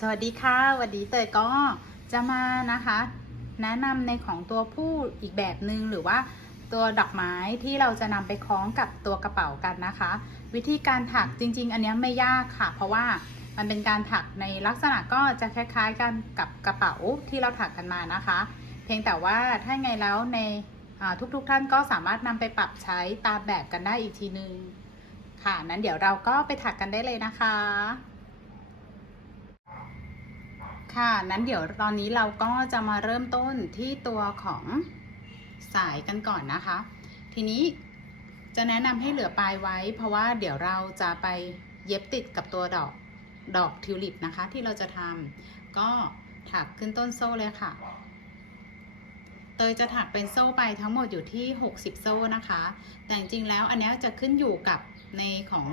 สวัสดีค่ะ วันนี้เตยก็จะมานะคะ แนะนำในของตัวผู้อีกแบบหนึ่งหรือว่าตัวดอกไม้ที่เราจะนำไปคล้องกับตัวกระเป๋ากันนะคะ วิธีการถักจริง ๆ อันนี้ไม่ยากค่ะ เพราะว่ามันเป็นการถักในลักษณะก็จะคล้าย ๆ กันกับกระเป๋าที่เราถักกันมานะคะ เพียงแต่ว่าถ้าไงแล้วในทุกๆท่านก็สามารถนำไปปรับใช้ตามแบบกันได้อีกทีนึงค่ะนั้นเดี๋ยวเราก็ไปถักกันได้เลยนะคะ ค่ะ นั้นเดี๋ยวตอนนี้เราก็จะมาเริ่มต้นที่ตัวของสายกันก่อนนะคะ ทีนี้จะแนะนำให้เหลือปลายไว้ เพราะว่าเดี๋ยวเราจะไปเย็บติดกับตัวดอกดอกทิวลิปนะคะ ที่เราจะทำก็ถักขึ้นต้นโซ่เลยค่ะ เตยจะถักเป็นโซ่ไปทั้งหมดอยู่ที่ 60 โซ่นะคะ แต่จริงๆแล้วอันนี้จะขึ้นอยู่กับในของ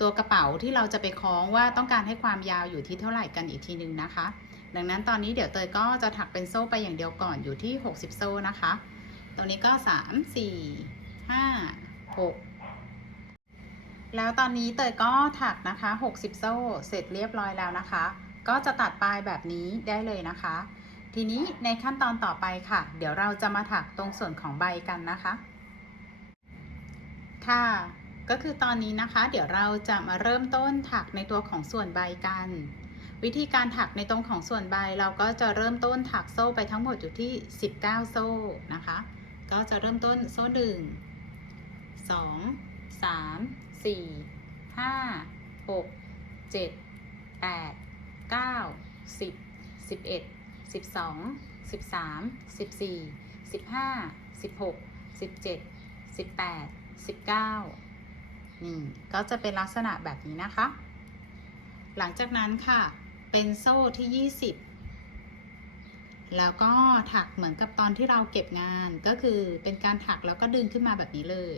ตัวกระเป๋าที่เราจะไปคล้องว่าต้องการให้ความยาวอยู่ที่เท่าไหร่กันอีกทีหนึ่งนะคะ ดังนั้นตอนนี้เดี๋ยวเตยก็จะถักเป็นโซ่ไปอย่างเดียวก่อนอยู่ที่ 60 โซ่นะคะ ตรงนี้ก็ 3 4 5 6แล้วตอนนี้เตยก็ถักนะคะ 60 โซ่เสร็จเรียบร้อยแล้วนะคะ ก็จะตัดปลายแบบนี้ได้เลยนะคะ ทีนี้ในขั้นตอนต่อไปค่ะ เดี๋ยวเราจะมาถักตรงส่วนของใบกันนะคะ ค่ะ ก็คือตอนนี้นะคะ เดี๋ยวเราจะมาเริ่มต้นถักในตัวของส่วนใบกัน วิธีการถักในตรงของส่วนใบเราก็จะเริ่มต้นถักโซ่ไปทั้งหมดอยู่ที่ 19 โซ่นะคะ ก็จะเริ่มต้นโซ่1 2 3 4 5 6 7 8 9 10 11 12 13 14 15 16 17 18 19 นี่ก็จะเป็นลักษณะแบบนี้นะคะ หลังจากนั้นค่ะ เป็นโซ่ที่ 20 แล้วก็ถักเหมือนกับตอนที่เราเก็บงานก็คือเป็นการถักแล้วก็ดึงขึ้นมาแบบนี้เลย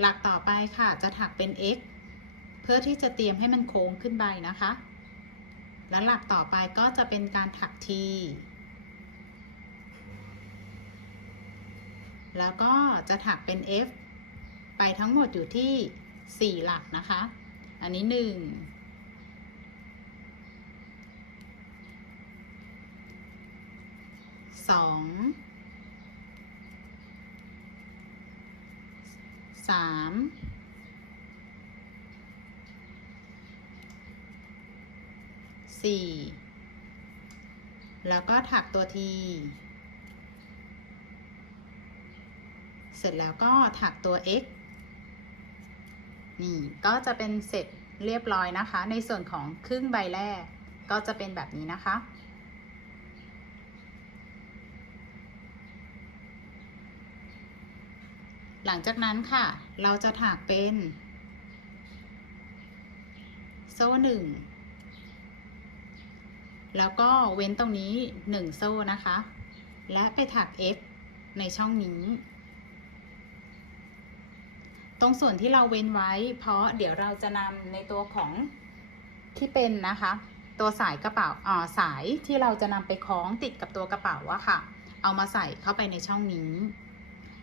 หลักต่อไปค่ะจะถักเป็น x เพื่อที่จะเตรียมให้มันโค้งขึ้นใบนะคะ และหลักต่อไปก็จะเป็นการถัก t แล้วก็จะถักเป็น f ไปทั้งหมดอยู่ที่ 4 หลักนะคะ อันนี้ 1 2 3 4 แล้วก็ถักตัวที เสร็จแล้วก็ถักตัว x นี่ก็จะเป็นเสร็จเรียบร้อยนะคะ ในส่วนของครึ่งใบแรกก็จะเป็นแบบนี้นะคะ หลังจากนั้นค่ะ เราจะถักเป็น โซ่หนึ่งแล้วก็เว้นตรงนี้หนึ่งโซ่นะคะ และไปถัก F ในช่องนี้ ตรงส่วนที่เราเว้นไว้ เพราะเดี๋ยวเราจะนำในตัวของที่เป็นนะคะ ตัวสายกระเป๋าอ่าสายที่เราจะนำไปคล้องติดกับตัวกระเป๋าอะค่ะ เอามาใส่เข้าไปในช่องนี้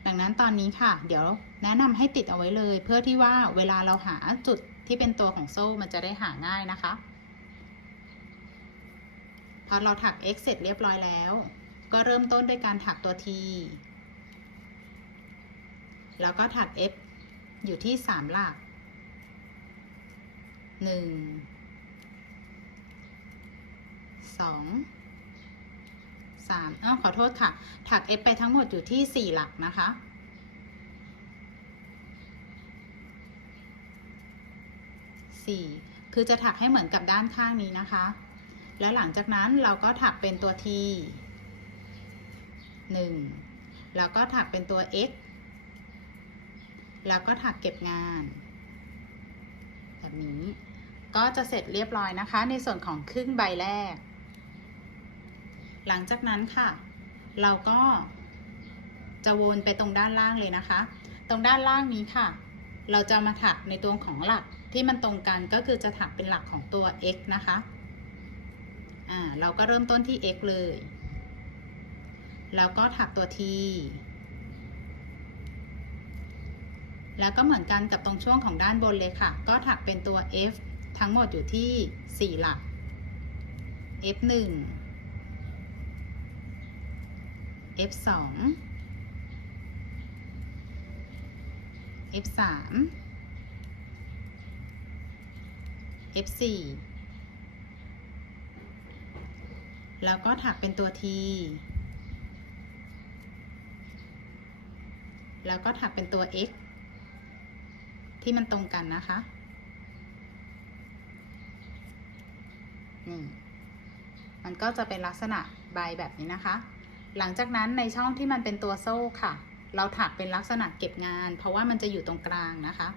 ดังนั้นตอนนี้ค่ะ เดี๋ยวแนะนำให้ติดเอาไว้เลย เพื่อที่ว่าเวลาเราหาจุดที่เป็นตัวของโซ่มันจะได้หาง่ายนะคะ พอเราถัก x เสร็จเรียบร้อยแล้ว ก็เริ่มต้นด้วยการถักตัว t แล้วก็ถัก f อยู่ที่3หลัก1 2 3อ้าวขอโทษค่ะ ถัก f ไปทั้งหมดอยู่ที่4หลักนะคะ4คือจะถักให้เหมือนกับด้านข้างนี้นะคะ แล้วหลังจากนั้นเราก็ถักเป็นตัว t 1 แล้วก็ถักเป็นตัว x แล้วก็ถักเก็บงาน แบบนี้ก็จะเสร็จเรียบร้อยนะคะ ในส่วนของครึ่งใบแรก หลังจากนั้นค่ะ เราก็จะวนไปตรงด้านล่างเลยนะคะ ตรงด้านล่างนี้ค่ะ เราจะมาถักในตัวของหลักที่มันตรงกันก็คือจะถักเป็นหลักของตัว x นะคะอ่าเราก็เริ่มต้นที่ x เลย แล้วก็ถักตัว t แล้วก็เหมือนกันกับตรงช่วงของด้านบนเลยค่ะ ก็ถักเป็นตัว f ทั้งหมดอยู่ที่ 4 หลัก F1 F2 F3 F4 แล้วก็ถักเป็นตัว T แล้วก็ถักเป็นตัว x ที่มันตรงกันนะคะ นี่ มันก็จะเป็นลักษณะใบแบบนี้นะคะ หลังจากนั้นในช่องที่มันเป็นตัวโซ่ค่ะ เราถักเป็นลักษณะเก็บงาน เพราะว่ามันจะอยู่ตรงกลางนะคะ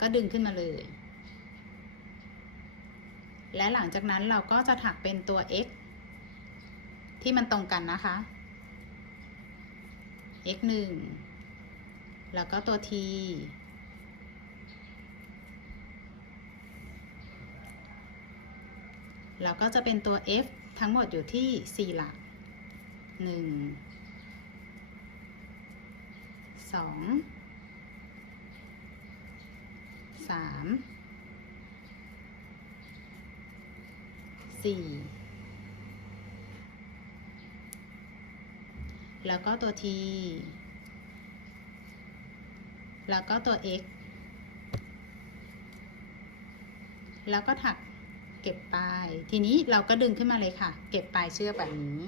ก็ดึงขึ้นมาเลย และหลังจากนั้นเราก็จะถักเป็นตัว x ที่มันตรงกันนะคะ x 1 แล้วก็ตัว t แล้วก็จะเป็นตัว f ทั้งหมดอยู่ที่ 4 หลัก 1 2 3 4แล้วก็ตัว t แล้วก็ตัว x แล้วก็ถักเก็บปลาย ทีนี้เราก็ดึงขึ้นมาเลยค่ะ เก็บปลายเชือกแบบนี้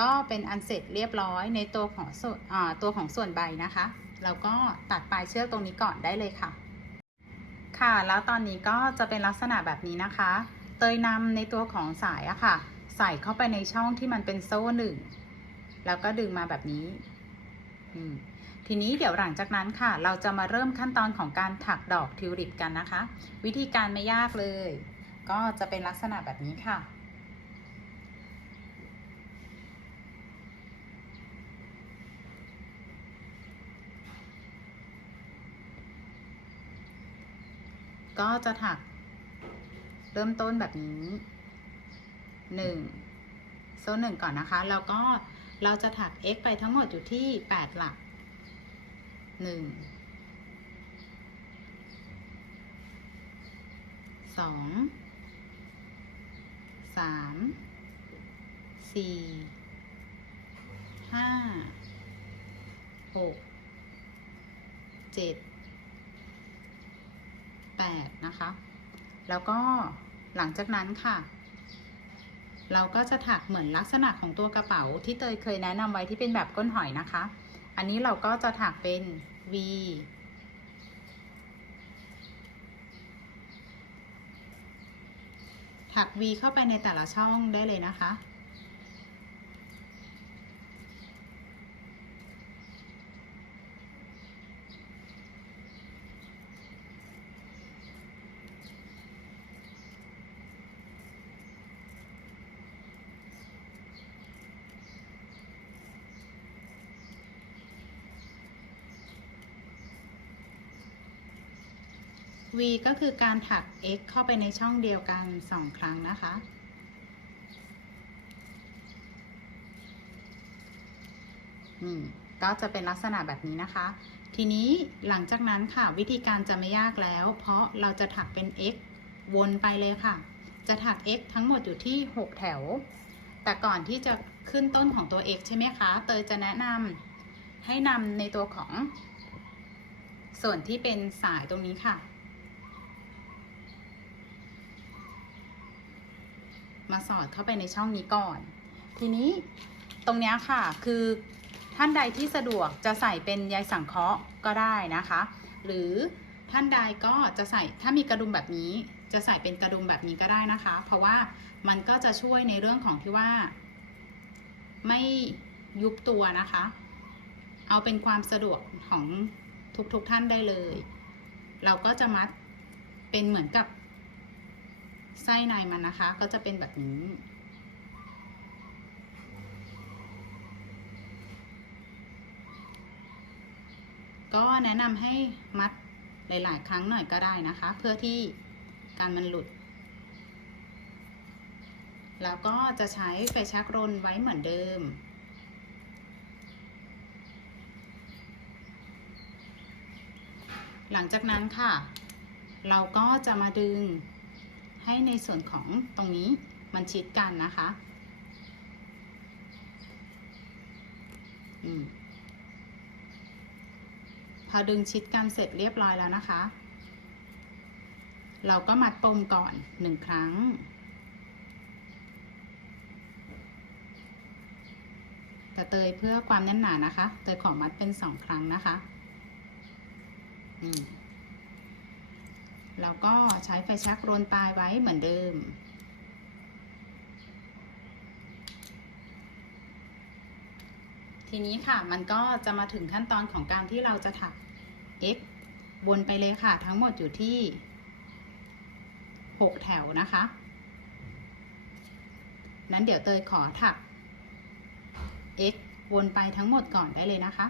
ก็เป็นอันเสร็จเรียบร้อยในตัวของส่วนตัวของส่วนใบนะคะ เราก็ตัดปลายเชือกตรงนี้ก่อนได้เลยค่ะ ค่ะ แล้วตอนนี้ก็จะเป็นลักษณะแบบนี้นะคะ เตยนำในตัวของสายอะค่ะ ใส่เข้าไปในช่องที่มันเป็นโซ่หนึ่ง แล้วก็ดึงมาแบบนี้ ทีนี้เดี๋ยวหลังจากนั้นค่ะ เราจะมาเริ่มขั้นตอนของการถักดอกทิวลิปกันนะคะ วิธีการไม่ยากเลย ก็จะเป็นลักษณะแบบนี้ค่ะ ก็จะถัก เริ่มต้นแบบนี้หนึ่งโซ่หนึ่งก่อนนะคะ แล้วก็เราจะถัก x ไปทั้งหมดอยู่ที่ 8 หลัก 1 2 3 4 5 6 7 8นะคะ แล้วก็หลังจากนั้นค่ะ เราก็จะถักเหมือนลักษณะของตัวกระเป๋าที่เตยเคยแนะนำไว้ที่เป็นแบบก้นหอยนะคะ อันนี้เราก็จะถักเป็น V ถัก V เข้าไปในแต่ละช่องได้เลยนะคะ V ก็คือการถัก x เข้าไปในช่องเดียวกัน 2 ครั้งนะคะนี่ก็จะเป็นลักษณะแบบนี้นะคะ ทีนี้หลังจากนั้นค่ะ วิธีการจะไม่ยากแล้ว เพราะเราจะถักเป็น x วนไปเลยค่ะ จะถัก x ทั้งหมดอยู่ที่ 6 แถว แต่ก่อนที่จะขึ้นต้นของตัว x ใช่ไหมคะ เตยจะแนะนำให้นำในตัวของส่วนที่เป็นสายตรงนี้ค่ะ มาสอดเข้าไปในช่องนี้ก่อน ทีนี้ตรงนี้ค่ะคือท่านใดที่สะดวกจะใส่เป็นใยสังเคราะห์ก็ได้นะคะ หรือท่านใดก็จะใส่ถ้ามีกระดุมแบบนี้ จะใส่เป็นกระดุมแบบนี้ก็ได้นะคะ เพราะว่ามันก็จะช่วยในเรื่องของที่ว่า ไม่ยุบตัวนะคะ เอาเป็นความสะดวกของทุกๆทท่านได้เลย เราก็จะมัดเป็นเหมือนกับ ไส้ในมันนะคะ ก็จะเป็นแบบนี้ ก็แนะนำให้มัดหลาย ๆ ครั้งหน่อยก็ได้นะคะ เพื่อที่การมันหลุด แล้วก็จะใช้ไฟชักรนไว้เหมือนเดิมหลังจากนั้นค่ะ เราก็จะมาดึง ให้ในส่วนของตรงนี้มันชิดกันนะคะอืมพอดึงชิดกันเสร็จเรียบร้อยแล้วนะคะ เราก็มัดปมก่อนหนึ่งครั้ง แต่เตยเพื่อความแน่นหนานะคะ เตยขอมัดเป็นสองครั้งนะคะ อืม แล้วก็ใช้ไฟแชักโรนปลายไว้เหมือนเดิม ทีนี้ค่ะมันก็จะมาถึงขั้นตอนของการที่เราจะถัก x วนไปเลยค่ะ ทั้งหมดอยู่ที่ 6 แถวนะคะ นั้นเดี๋ยวเตยขอถัก x วนไปทั้งหมดก่อนได้เลยนะคะ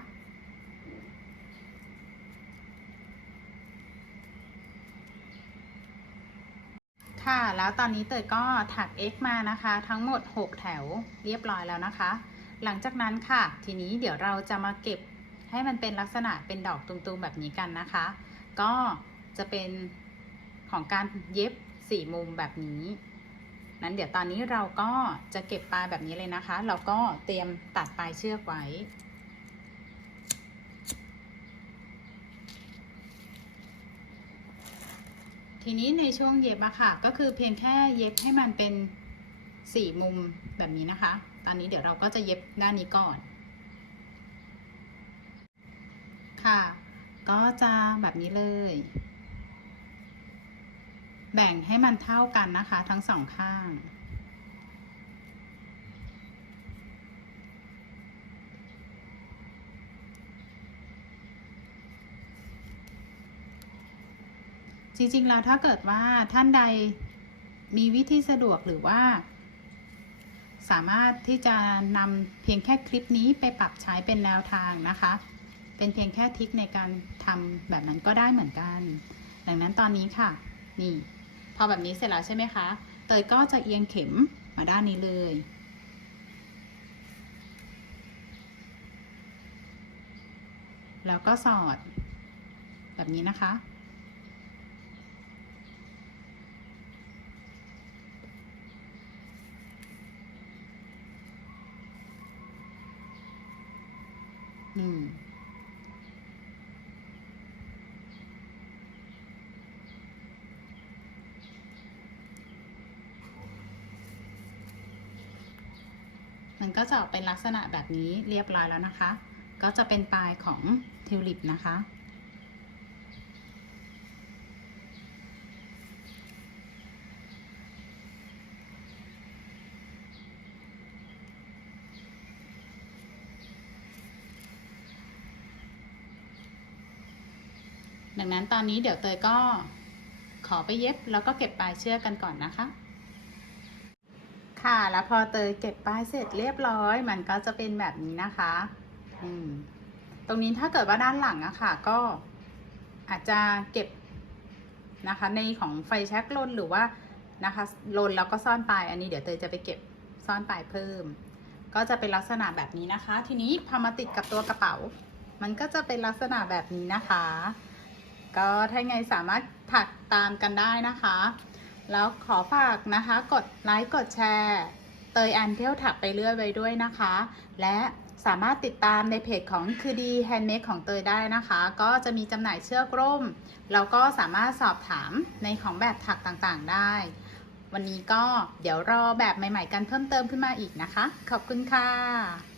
ค่ะ แล้วตอนนี้เตยก็ถัก x มานะคะ ทั้งหมด 6 แถวเรียบร้อยแล้วนะคะ หลังจากนั้นค่ะ ทีนี้เดี๋ยวเราจะมาเก็บให้มันเป็นลักษณะเป็นดอกตุมๆแบบนี้กันนะคะ ก็จะเป็นของการเย็บสี่มุมแบบนี้ นั้นเดี๋ยวตอนนี้เราก็จะเก็บปลายแบบนี้เลยนะคะ เราก็เตรียมตัดปลายเชือกไว้ ทีนี้ในช่วงเย็บอะค่ะ ก็คือเพียงแค่เย็บให้มันเป็นสี่มุมแบบนี้นะคะ ตอนนี้เดี๋ยวเราก็จะเย็บด้านนี้ก่อน ค่ะ ก็จะแบบนี้เลย แบ่งให้มันเท่ากันนะคะ ทั้งสองข้าง จริงๆแล้วถ้าเกิดว่าท่านใดมีวิธีสะดวกหรือว่า สามารถที่จะนำเพียงแค่คลิปนี้ไปปรับใช้เป็นแนวทางนะคะ เป็นเพียงแค่ทิคในการทำแบบนั้นก็ได้เหมือนกัน ดังนั้นตอนนี้ค่ะ นี่ พอแบบนี้เสร็จแล้วใช่ไหมคะ เตยก็จะเอียงเข็มมาด้านนี้เลยแล้วก็สอด แบบนี้นะคะ อืมมันก็จะเป็นลักษณะแบบนี้เรียบร้อยแล้วนะคะ ก็จะเป็นปลายของทิวลิปนะคะ งนั้นตอนนี้เดี๋ยวเตยก็ขอไปเย็บแล้วก็เก็บปลายเชือกกันก่อนนะคะ ค่ะแล้วพอเตยเก็บปลายเสร็จเรียบร้อย มันก็จะเป็นแบบนี้นะคะ อืม ตรงนี้ถ้าเกิดว่าด้านหลังอะค่ะ ก็อาจจะเก็บนะคะ ในของไฟแช็กลนหรือว่านะคะลนแล้วก็ซ่อนปลายอันนี้เดี๋ยวเตยจะไปเก็บซ่อนปลายเพิ่ม ก็จะเป็นลักษณะแบบนี้นะคะ ทีนี้พอมาติดกับตัวกระเป๋า มันก็จะเป็นลักษณะแบบนี้นะคะ ก็ถ้าไงสามารถถักตามกันได้นะคะ แล้วขอฝากนะคะ กดไลค์กดแชร์เตยอันเที่ยวถักไปเรื่อยไว้ด้วยนะคะ และสามารถติดตามในเพจของคือดีแฮนด์เมดของเตยได้นะคะ ก็จะมีจำหน่ายเชือกร่ม แล้วก็สามารถสอบถามในของแบบถักต่างๆได้ วันนี้ก็เดี๋ยวรอแบบใหม่ ๆ กันเพิ่มเติมขึ้นมาอีกนะคะ ขอบคุณค่ะ